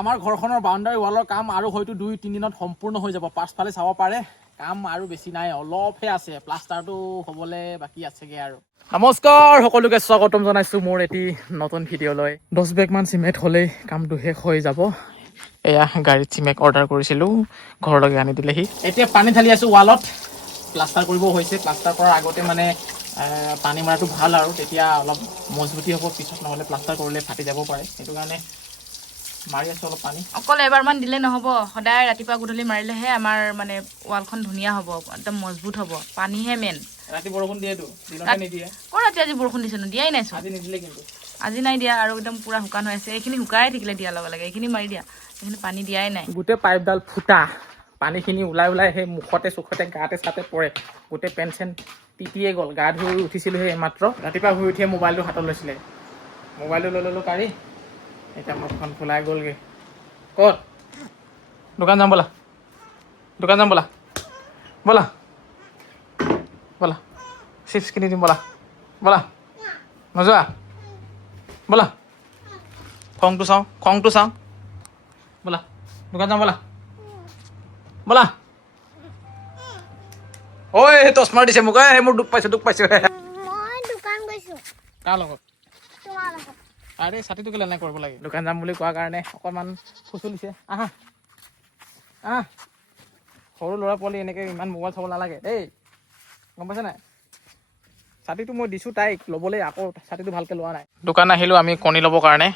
আমাৰ ঘৰখনৰ বাউণ্ডাৰী ৱালৰ কাম আৰু হয়তো 2-3 দিনত সম্পূৰ্ণ হৈ যাব। পাছফালে চাব পাৰে কাম আৰু বেছি নাই, অলপহে আছে, প্লাষ্টাৰটো হ'বলৈ বাকী আছেগে আৰু। নমস্কাৰ, সকলোকে স্বাগতম জনাইছোঁ মোৰ এটি নতুন ভিডিঅ'লৈ। 10 বেগমান চিমেণ্ট হ'লেই কামটো শেষ হৈ যাব। এয়া গাড়ীত চিমেণ্ট অৰ্ডাৰ কৰিছিলোঁ, ঘৰলৈকে আনি দিলেহি। এতিয়া পানী ঢালি আছোঁ ৱালত, প্লাষ্টাৰ কৰিব হৈছে। প্লাষ্টাৰ কৰাৰ আগতে মানে পানী মৰাটো ভাল আৰু তেতিয়া অলপ মজবুতি হ'ব, পিছত নহ'লে প্লাষ্টাৰ কৰিলে ফাটি যাব পাৰে। সেইটো কাৰণে মাৰি আছোঁ অলপ পানী। অকল এবাৰমান দিলে নহ'ব, সদায় ৰাতিপুৱা গধূলি মাৰিলেহে আমাৰ মানে ৱালখন ধুনীয়া হ'ব, একদম মজবুত হ'ব। পানীহে মেইন। ৰাতি বৰষুণ দিয়েতো, দিনতে নিদিয়ে। ক'ৰ ৰাতি আজি বৰষুণ দিছে নো? দিয়াই নাইচোন। আজি নিদিলে কিন্তু। আজি নাই দিয়া, আৰু একদম পুৰা শুকান হৈ আছে। এইখিনি শুকাই থাকিলে দিয়াৰ লগে লগে এইখিনি মাৰি দিয়া, এইখিনি পানী দিয়াই নাই। গোটেই পাইপডাল ফুটা, পানীখিনি ওলাই ওলাই সেই মুখতে চুখতে গাতে চাতে পৰে। গোটেই পেন চেন তিতিয়ে গ'ল। গা ধুই উঠিছিলোঁ সেই মাত্ৰ, ৰাতিপুৱা শুই উঠিয়ে মোবাইলটো হাতত লৈছিলে। মোবাইলটো লৈ ল'লোঁ কাঢ়ি, এতিয়া মুখখন ফুলাই গ'লগৈ। ক'ত? দোকান যাম ব'লা, দোকান যাম ব'লা, ব'লা ব'লা, চিপছ কিনি দিম ব'লা, ব'লা নোযোৱা, ব'লা, খংটো চাওঁ ব'লা, দোকান যাম ব'লা, ব'লা। ঐ টচমাৰ দিছে মোক, মোৰ দুখ পাইছোঁ। মই দোকান গৈছোঁ। কাৰ লগত? তোমাৰ লগত। আৰে ছাতিটো কেলৈ এনে কৰিব লাগে? দোকান যাম বুলি কোৱাৰ কাৰণে অকণমান ফুচুলিছে। আহা আহ, সৰু ল'ৰা পোৱালি এনেকৈ ইমান মোবাইল চাব নালাগে দেই, গম পাইছে নাই? ছাতিটো মই দিছোঁ তাইক ল'বলৈ, আকৌ ছাতিটো ভালকৈ লোৱা নাই। দোকান আহিলোঁ আমি কণী ল'বৰ কাৰণে।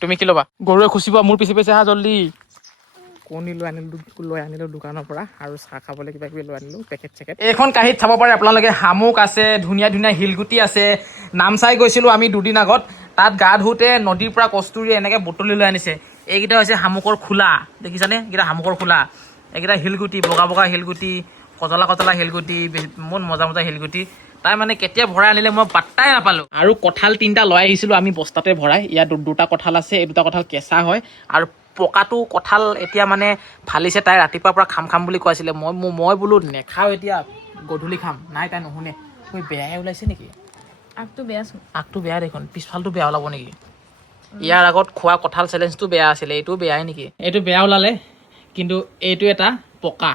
তুমি কি ল'বা? গৰুৱে খুচিব, মোৰ পিছে পিছে আহা জল্দি। কণী লৈ আনিলোঁ দোকানৰ পৰা, আৰু চাহ খাবলৈ কিবা কিবি লৈ আনিলোঁ, পেকেট চেকেট। এইখন কাঁহীত চাব পাৰে আপোনালোকে, শামুক আছে, ধুনীয়া ধুনীয়া শিলগুটি আছে। নামচাই গৈছিলোঁ আমি 2 দিন আগত, তাত গা ধুওঁতে নদীৰ পৰা কস্তুৰী এনেকৈ বুটলি লৈ আনিছে। এইকেইটা হৈছে শামুকৰ খোলা, দেখিছানে? এইকেইটা শামুকৰ খোলা। এইকেইটা শিলগুটি, বগা বগা শিলগুটি, কজলা শিলগুটি, বহুত মজা শিলগুটি। তাই মানে কেতিয়া ভৰাই আনিলে মই পাত্তাই নাপালোঁ। আৰু কঁঠাল 3টা লৈ আহিছিলোঁ আমি বস্তাতে ভৰাই। ইয়াত 2টা কঁঠাল আছে, এই 2টা কঁঠাল কেঁচা হয়, আৰু পকাটো কঁঠাল এতিয়া মানে ফালিছে। তাই ৰাতিপুৱাৰ পৰা খাম বুলি কৈ আছিলে। মই বোলো নেখাওঁ, এতিয়া গধূলি খাম। নাই, তাই নুশুনে। কৈ বেয়াই ওলাইছে নেকি? আগটো বেয়াচোন। আগটো বেয়া দেখোন, পিছফালটো বেয়া ওলাব নেকি? ইয়াৰ আগত খোৱা কঁঠাল চেলেঞ্জটো বেয়া আছিলে, এইটোও বেয়াই নেকি? এইটো বেয়া ওলালে, কিন্তু এইটো এটা পকা।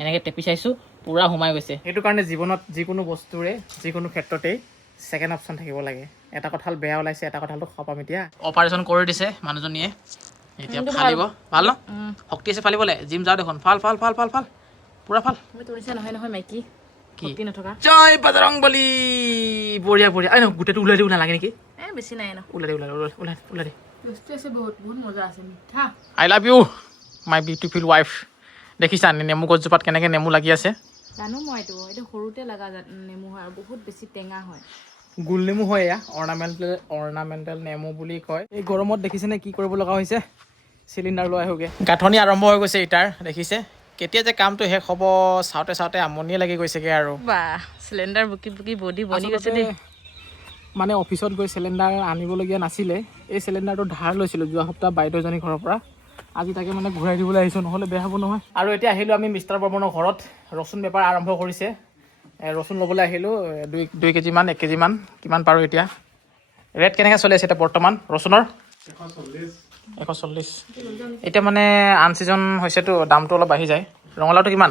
এনেকৈ টেপি চাইছোঁ, পূৰা সোমাই গৈছে। সেইটো কাৰণে জীৱনত যিকোনো বস্তুৰে যিকোনো ক্ষেত্ৰতেই ছেকেণ্ড অপশ্যন থাকিব লাগে। এটা কঁঠাল বেয়া ওলাইছে, এটা কঁঠালটো খাব পাম এতিয়া। অপাৰেশ্যন কৰি দিছে মানুহজনীয়ে, এতিয়া ফালিব। ভাল ন? শক্তি আছে ফালিবলৈ। জিম যাওঁ দেখোন, ফাল পূৰা ফাল। মই তোৰিছে নহয় মাইকী, শক্তি নথকা। জয় বজৰংবলী। বঢ়িয়া। এই নহয়, গোটেইটো ওলাই দিব নালাগে নেকি? বেছি নাই ন। ওলাই দে। বস্তু আছে বহুত মজা আছে, মিঠা। I love you my beautiful wife. দেখিছা নেমু গছজোপাত কেনেকৈ নেমু লাগি আছে? জানো মই এইটো সৰুতে লগা নেমু হয়, আৰু বহুত বেছি টেঙা হয়। গোল নেমু হয় এয়া, অৰ্ণামেণ্টেল নেমু বুলি কয়। এই গৰমত দেখিছেনে কি কৰিব লগা হৈছে? চিলিণ্ডাৰ লৈ আহোগৈ। গাঁথনি আৰম্ভ হৈ গৈছে ইটাৰ, দেখিছে? কেতিয়া যে কামটো শেষ হ'ব, চাওঁতে আমনিয়ে লাগি গৈছেগৈ আৰু। বাহ, চিলিণ্ডাৰ বুকি বডি বনি গৈছে দেই। মানে অফিচত গৈ চিলিণ্ডাৰ আনিবলগীয়া নাছিলে, এই চিলিণ্ডাৰটো ধাৰ লৈছিলোঁ যোৱা সপ্তাহ বাইদেউজনীৰ ঘৰৰ পৰা। আজি তাকে মানে ঘূৰাই দিবলৈ আহিছোঁ, নহ'লে বেয়া হ'ব নহয়। আৰু এতিয়া আহিলোঁ আমি মিষ্টাৰ বৰ্মনৰ ঘৰত। ৰচুন বেপাৰ আৰম্ভ কৰিছে। ৰচুন ল'বলৈ আহিলোঁ, 2 কেজিমান, 1 কেজিমান, কিমান পাৰোঁ এতিয়া। ৰেট কেনেকৈ চলি আছে এতিয়া বৰ্তমান ৰচুনৰ? 140। এতিয়া মানে আন ছিজন হৈছেতো, দামটো অলপ বাঢ়ি যায়। ৰঙালাওটো কিমান?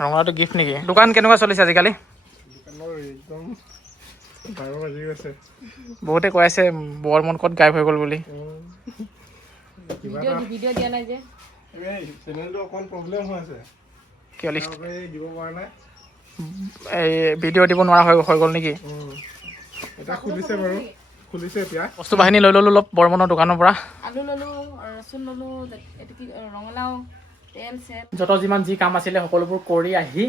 ৰঙালাওটো গিফ্ট নেকি? দোকান কেনেকুৱা চলিছে আজিকালি? বহুতে কৈ আছে বৰ্মন ক'ত গায়ব হৈ গ'ল বুলি। ভিডিঅ' দিয়া নাই যে। এই ভিডিঅ' দিব নোৱাৰা হৈ গ'ল নেকি? বস্তু বাহিনী লৈ ল'লোঁ অলপ বৰ্মনৰ দোকানৰ পৰা। আলু ল'লোঁ, ৰচুন ল'লোঁ, এইটো কি ৰঙালাও, তেল চেল, যত যিমান যি কাম আছিলে সকলোবোৰ কৰি আহি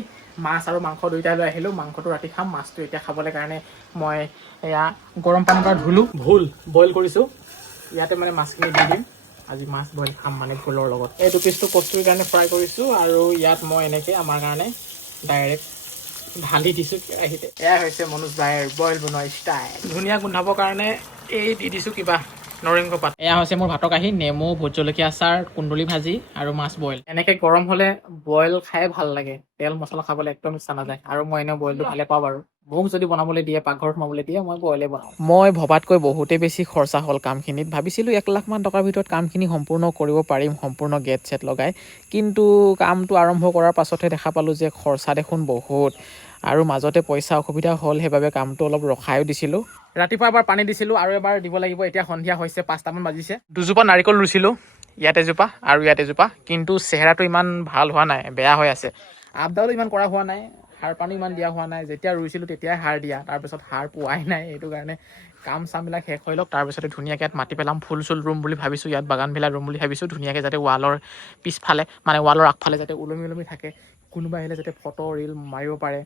মাছ আৰু মাংস 2টাই লৈ আহিলোঁ। মাংসটো ৰাতি খাম, মাছটো এতিয়া খাবলৈ কাৰণে মই এয়া গৰম পানীৰ পৰা ধুলোঁ, ভোল বইল কৰিছোঁ। ইয়াতে মানে মাছখিনি দি দিম। আজি মাছ বইল খাম মানে ভোলৰ লগত। এই 2 পিচটো কচুৰ কাৰণে ফ্ৰাই কৰিছোঁ, আৰু ইয়াত মই এনেকৈ আমাৰ কাৰণে ডাইৰেক্ট ঢালি দিছোঁ কেৰাহীতে। এয়াই হৈছে মনোজ ভাইৰ বইল বনোৱা ষ্টাইল। ধুনীয়া গোন্ধাবৰ কাৰণে এই দি দিছোঁ কিবা নৰসিংহ পাত। এয়া হৈছে মোৰ ভাতৰ কাঁহী, নেমু, ভোট জলকীয়া আচাৰ, কুন্দুলি ভাজি আৰু মাছ বইল। এনেকৈ গৰম হ'লে বইল খাই ভাল লাগে, তেল মছলা খাবলৈ একদম ইচ্ছা নাযায়। আৰু মই এনেও বইলটো ভালে পাওঁ বাৰু, মোক যদি বনাবলৈ দিয়ে, পাকঘৰত সোমাবলৈ দিয়ে, মই বইলে বনাওঁ। মই ভবাতকৈ বহুতেই বেছি খৰচা হ'ল কামখিনিত। ভাবিছিলোঁ 1 লাখ মান টকাৰ ভিতৰত কামখিনি সম্পূৰ্ণ কৰিব পাৰিম, সম্পূৰ্ণ গেট ছেট লগাই। কিন্তু কামটো আৰম্ভ কৰাৰ পাছতহে দেখা পালোঁ যে খৰচা দেখোন বহুত, আৰু মাজতে পইচা অসুবিধা হ'ল, সেইবাবে কামটো অলপ ৰখায়ো দিছিলোঁ। ৰাতিপুৱা এবাৰ পানী দিছিলোঁ আৰু এবাৰ দিব লাগিব। এতিয়া সন্ধিয়া হৈছে, 5টামান বাজিছে। দুজোপা নাৰিকল ৰুইছিলোঁ, ইয়াত এজোপা আৰু ইয়াত এজোপা, কিন্তু চেহেৰাটো ইমান ভাল হোৱা নাই, বেয়া হৈ আছে। আপডালো ইমান কৰা হোৱা নাই, সাৰ পানী ইমান দিয়া হোৱা নাই। যেতিয়া ৰুইছিলোঁ তেতিয়াই সাৰ দিয়া, তাৰপিছত সাৰ পোৱাই নাই। সেইটো কাৰণে কাম চামবিলাক শেষ হৈ লওক, তাৰপিছতে ধুনীয়াকৈ ইয়াত মাটি পেলাম, ফুল চুল ৰুম বুলি ভাবিছোঁ, ইয়াত বাগানবিলাক ৰুম বুলি ভাবিছোঁ। ধুনীয়াকৈ যাতে ৱালৰ পিছফালে, মানে ৱালৰ আগফালে যাতে ওলমি ওলমি থাকে, কোনোবা আহিলে যাতে ফটো ৰিল মাৰিব পাৰে,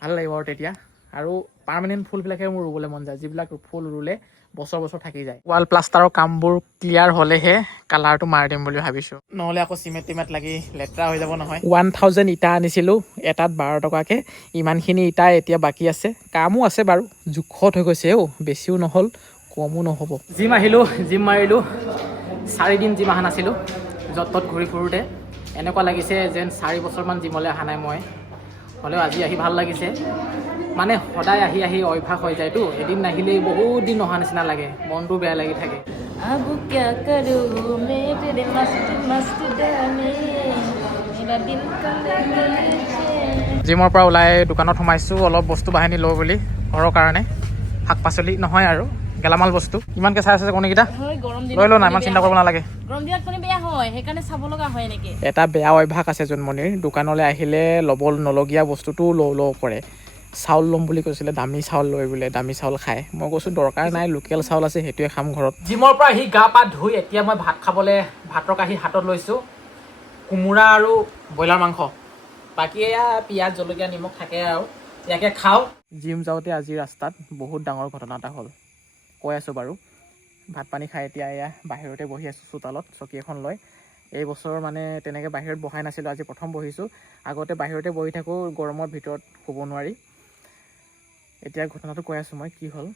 ভাল লাগিব আৰু তেতিয়া। আৰু পাৰ্মানেণ্ট ফুলবিলাকে মোৰ ৰুবলৈ মন যায়, যিবিলাক ফুল ৰুলে বছৰ বছৰ থাকি যায়। ৱাল প্লাষ্টাৰৰ কামবোৰ ক্লিয়াৰ হ'লেহে কালাৰটো মাৰি দিম বুলি ভাবিছোঁ, নহ'লে আকৌ চিমেণ্ট টিমেণ্ট লাগি লেতেৰা হৈ যাব নহয়। 1000 ইটা আনিছিলোঁ, এটাত 12 টকাকৈ। ইমানখিনি ইটা এতিয়া বাকী আছে, কামো আছে বাৰু, জোখত হৈ গৈছে। বেছিও নহ'ল, কমো নহ'ব। জিম আহিলোঁ, জিম মাৰিলোঁ। 4 দিন জিম অহা নাছিলোঁ, য'ত ত'ত ঘূৰি ফুৰোঁতে এনেকুৱা লাগিছে যেন 4 বছৰমান জিমলৈ অহা নাই মই। হ'লেও আজি আহি ভাল লাগিছে, মানে সদায় আহি আহি অভ্যাস হৈ যায়তো, এদিন নাহিলেই বহুত দিন অহা নিচিনা লাগে, মনটো বেয়া লাগি থাকে। জিমৰ পৰা ওলাই দোকানত সোমাইছোঁ, অলপ বস্তু বাহিনী লওঁ বুলি, ঘৰৰ কাৰণে। শাক পাচলি নহয় আৰু গেলামাল বস্তু। ইমানকৈ চাই আছে যে কণীকেইটা লৈ লওঁ না, ইমান চিন্তা কৰিব নালাগে। গৰম দিনত কণী বেয়া হয়, সেইকাৰণে চাব লগা হয় এনেকৈ। এটা বেয়া অভ্যাস আছে জোনমণিৰ, দোকানলৈ আহিলে ল'ব নলগীয়া বস্তুটো লওঁ কৰে। চাউল ল'ম বুলি কৈছিলে, দামী চাউল লৈ বোলে, দামী চাউল খায়। মই কৈছোঁ দৰকাৰ নাই, লোকেল চাউল আছে, সেইটোৱে খাম ঘৰত। জিমৰ পৰা আহি গা পা ধুই এতিয়া মই ভাত খাবলৈ ভাতৰ কাঁহী হাতত লৈছোঁ। কোমোৰা আৰু ব্ৰইলাৰ মাংস, বাকী এয়া পিঁয়াজ জলকীয়া নিমখ থাকে আৰু ইয়াকে খাওঁ। জিম যাওঁতে আজি ৰাস্তাত বহুত ডাঙৰ ঘটনা এটা হ'ল, কৈ আছোঁ বাৰু। ভাত পানী খাই এতিয়া এয়া বাহিৰতে বহি আছোঁ চোতালত, চকী এখন লৈ। এই বছৰ মানে তেনেকৈ বাহিৰত বহাই নাছিলোঁ, আজি প্ৰথম বহিছোঁ। আগতে বাহিৰতে বহি থাকোঁ, গৰমৰ ভিতৰত শুব নোৱাৰি। এতিয়া ঘটনাটো কৈ আছোঁ মই, কি হ'ল।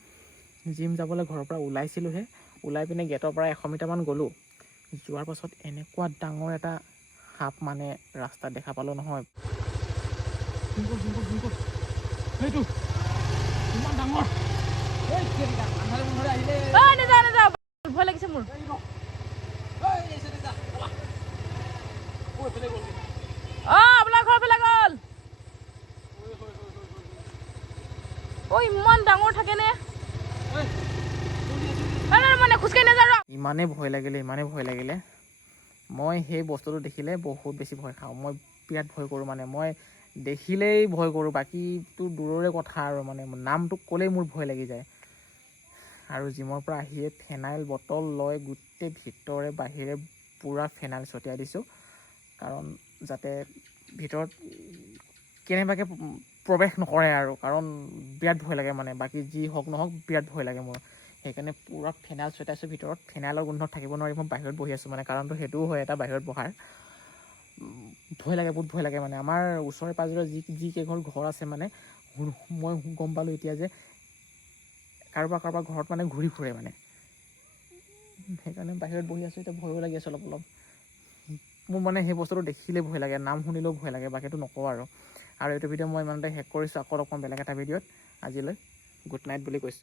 জিম যাবলৈ ঘৰৰ পৰা ওলাইছিলোঁহে, ওলাই পিনে গেটৰ পৰা 100 মিটাৰমান গ'লোঁ। যোৱাৰ পাছত এনেকুৱা ডাঙৰ এটা সাপ মানে ৰাস্তাত দেখা পালোঁ নহয়। সেইটো ইমান ডাঙৰ, ভয় লাগিছে মোৰ। আপোনাৰ ঘৰ ফালে গ'ল। ইমান ডাঙৰ থাকেনে? মানে খোজকাঢ়ি নাযাওঁ। ইমানেই ভয় লাগিলে, মই সেই বস্তুটো দেখিলে বহুত বেছি ভয় খাওঁ। মই বিৰাট ভয় কৰোঁ, মানে মই দেখিলেই ভয় কৰোঁ, বাকীটো দূৰৰে কথা আৰু, মানে নামটো ক'লেই মোৰ ভয় লাগি যায়। আৰু জিমৰ পৰা আহিয়ে ফেনাইল বটল লৈ গোটেই ভিতৰে বাহিৰে পূৰা ফেনাইল ছটিয়াই দিছোঁ, কাৰণ যাতে ভিতৰত কেনেবাকৈ প্ৰৱেশ নকৰে আৰু, কাৰণ বিৰাট ভয় লাগে মানে, বাকী যি হওক নহওক বিৰাট ভয় লাগে মোৰ। সেইকাৰণে পূৰা ফেনাইল ছটিয়াইছোঁ ভিতৰত। ফেনাইলৰ গোন্ধত থাকিব নোৱাৰি, মই বাহিৰত বহি আছোঁ মানে, কাৰণটো সেইটোও হয় এটা বাহিৰত বহাৰ। ভয় লাগে, বহুত ভয় লাগে মানে। আমাৰ ওচৰে পাঁজৰে যি কেইঘৰ ঘৰ আছে মানে, মই গম পালোঁ এতিয়া যে কাৰোবাৰ ঘৰত মানে ঘূৰি ফুৰে মানে, সেইকাৰণে বাহিৰত বহি আছোঁ। এতিয়া ভয়ো লাগি আছে অলপ অলপ। মোৰ মানে সেই বস্তুটো দেখিলেই ভয় লাগে, নাম শুনিলেও ভয় লাগে, বাকীটো নকওঁ আৰু। এইটো ভিডিঅ' মই ইমানতে শেষ কৰিছোঁ, আকৌ লগ পাম বেলেগ এটা ভিডিঅ'ত। আজিলৈ গুড নাইট বুলি কৈছোঁ।